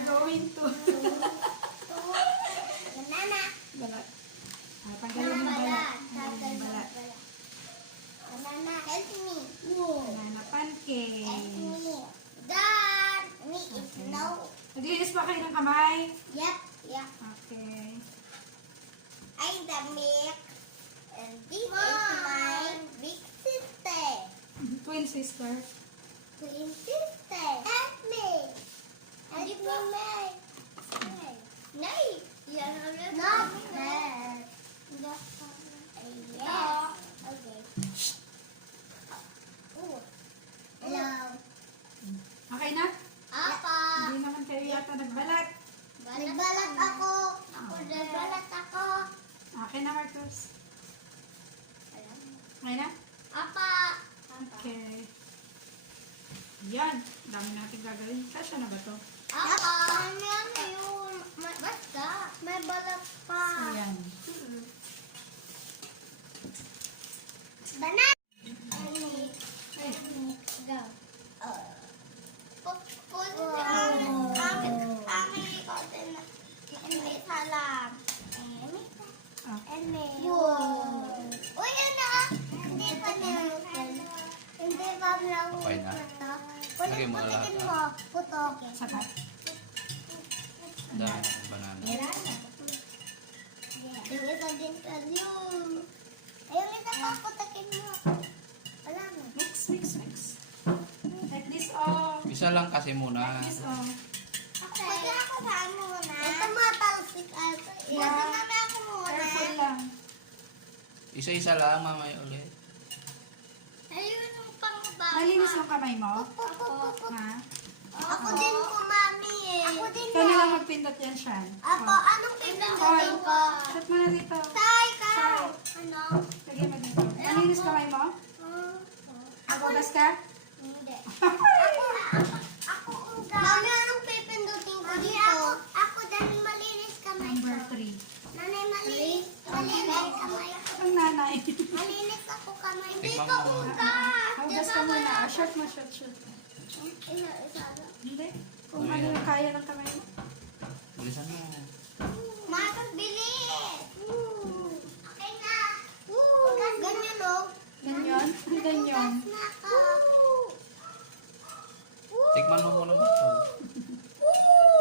are going to. Banana. Balat. Tanggalin yung balat. Tanggalin yung balat. Banana, help me. Banana pancake. Help me. Dad, me is no. Naglinis ba kayo ng kamay? Yep, yep. Okay. I'm the milk. And this is my big sister. Twin sister. Twin sister. Help me. Help me, May. Nay. Not there. Yes. Okay. Oh. Hello. Okay na? Apa. Hindi naman kayo yata nagbalat. Nagbalat ako. Nagbalat ako. Okay na, Marcos. Okay na? Apa. Okay. Yan. Dami natin gagawin. Kasya na ba to? Apa. Ano yun? Basta. May balat pa. Ayan. Banana. Ay. Go. Uy, ano? Hindi pa nilutan. Hindi pa nilutan. Okay na. Lagay mo na lahat, Putikin mo. Putok. Sapat. Dami ng banana. Yung isa din ka yun. Yung isa pa, putakin mo. Wala na. Mix, mix, mix. Like this, oh. Isa lang kasi muna. Like this, oh. Pwede ako saan muna? Ito matalsik ata. Yeah. Pwede namin ako muna. Careful lang. Isa-isa lang, mamaya ulit. Ayun yung pang-baba. Malinis yung kamay mo? Ako. Ha? Ako din po, mami eh. Ako din Ikaw na lang magpindot yan, Shan. Ako, anong pinagawin ko? Shot mo na dito. Tay, ka! Tay. Ano? Lagay mo dito. Malinis kamay mo? Nagugas ka? Hindi. Ako, mami, anong pipindutin ko dito? Ako, dahil malinis kamay ko. Number 3. Nanay, malinis kamay ko. Ang nanay. Malinis ako kamay. Hindi Tikman ko mo. ugas. Hugas ka muna. Shot mo, shot. Isa. Hindi. Kung ano yung kaya ng kamay mo. Bilisan mo. Matas, bilis! Okay na. Ganyan o. Ganyan? Ganyan. Ugas na ka. Tikman mo muna mo ito.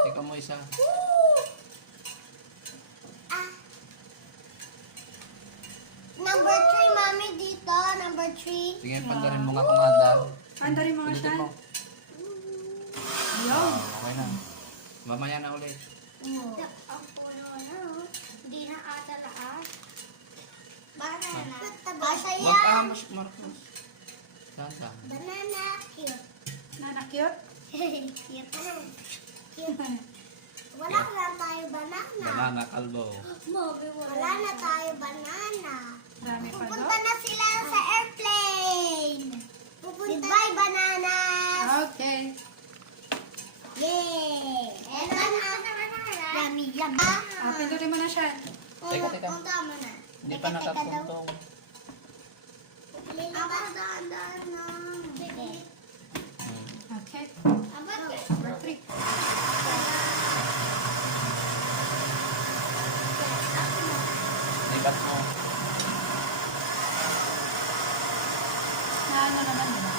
Tikman mo isa. Ah. Number 3, mami, dito. Number 3. Sige, pandarin mo nga kung handa. Andarin mo nga, Pindutin Shan. mo. Yun. Okay na. Mamaya na ulit. Ang puno na, oh. Hindi na ata lahat. Banana. Basa Huwag yan. Marcos. Saan? Banana. Cute. Nana, cute? Cute. Cute. Wala na tayo banana. Banana kalbo. Wala na tayo banana. Dami pa do. Pupunta na sila sa airplane. Goodbye, bananas. Okay. Yay! Eto na. Yummy, yummy. Pindutin mo na, Shan. Teka. Punta mo na. Hindi pa nakapuntong. Ako, daan-daan na. Okay. Abat. Number 3. Lipat mo. Na ano naman, diba?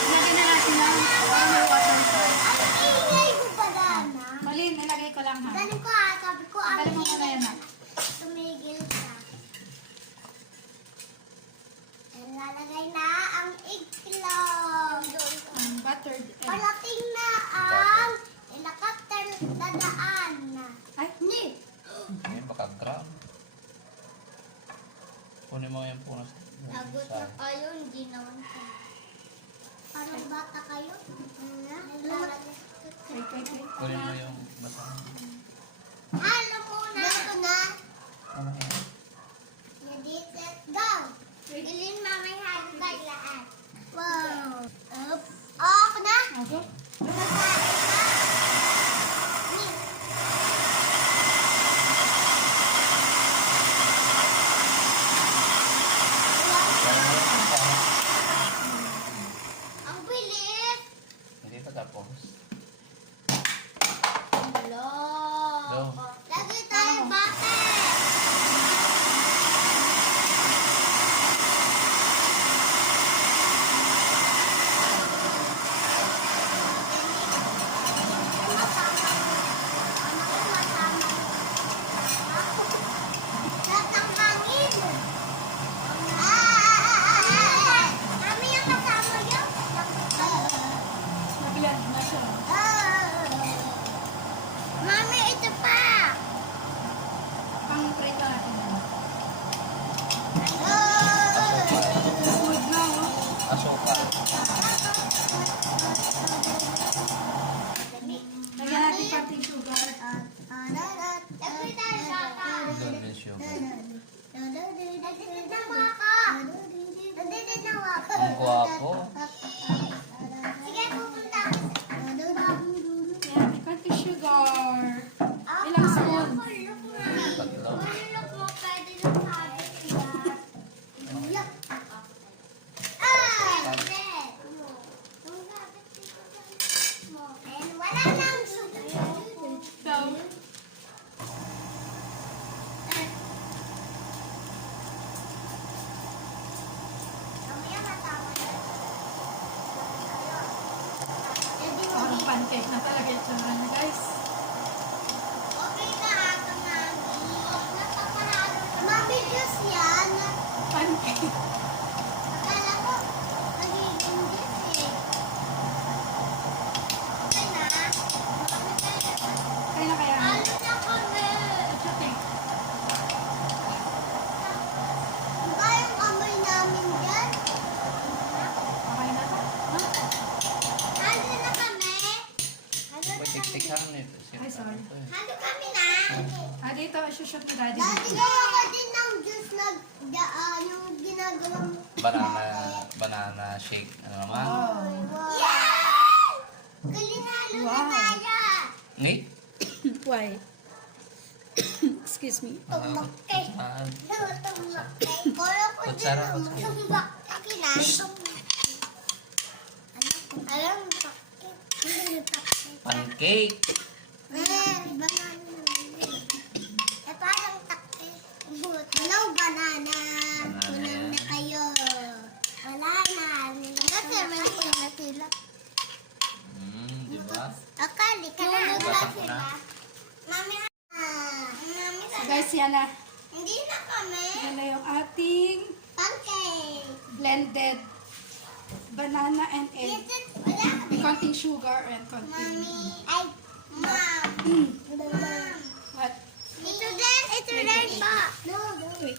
Ilagay na natin ng water source. Ang ingay ko banana. Mali, nilagay ko lang ha. Galing ko sabi ko ang Tanggalin mo muna yan ha. tumigil ka. Lalagay na ang iglog. Buttered egg. Parating na ang helicopter dadaan. Ay, hindi. Ngayon baka gram. Kunin mo yung punas. Lagot na kayo, hindi naman ka. Parang bata kayo. Wait. Kunin mo yung nasa. Alam mo na. Ito na. Ano yan? Ready, set, go! Ilin mamay halo bailaan. Wow! Up! Off na! Okay. Asukal. Lagyan natin konting sugar. Every time shaka. Doon din sugar. Nadidid na waka. Nadidid na waka. Ang gwapo. Sige, pupunta ako. Yan, konting sugar. Ilang spoon? Tatlo. Look mo, pwede na sabi. Yuck. Ah! And wala nang sugar. So, Mamaya matama na. parang pancake na talaga yung tsura niya, guys. Okay na ata, Mami. Napapanalo. Mami, juice yan. Pancake. Akala ko, nagiging juice eh. Okay na. Kaya na kaya. Halo na kami. It's okay. Iba yung amoy namin dyan. Okay na to. Huh? Halo na kami. Halo na Uy, kami. tiktikan nito. Ay, sorry. Halo kami na. Ah, dito, isushoot ni Daddy. Dati gawa ko din ng juice na yung ginagawang Banana shake. Ano naman? Oh. Yay! Galing halo na Wow. tayo. Ngay? Why? Excuse me. Tumakay. Ah, Tumakay. Kaya ko din Kutsara, ang kutsara. tumakay na. Alam, takay. pancake. Banana. Eh, parang takay. Hello, banana. Kulang na kayo. Wala na. Kasi may kulang na sila. Di ba? Akali ka na. Wala Wala na. sila. Mami, mami, So guys, yan na. hindi na kami. Yan na yung ating Pancake. blended banana and egg. Wala. May konting sugar and konting... Mami. Ay, mom. Mom. What? Ito din ba? No, no. Wait.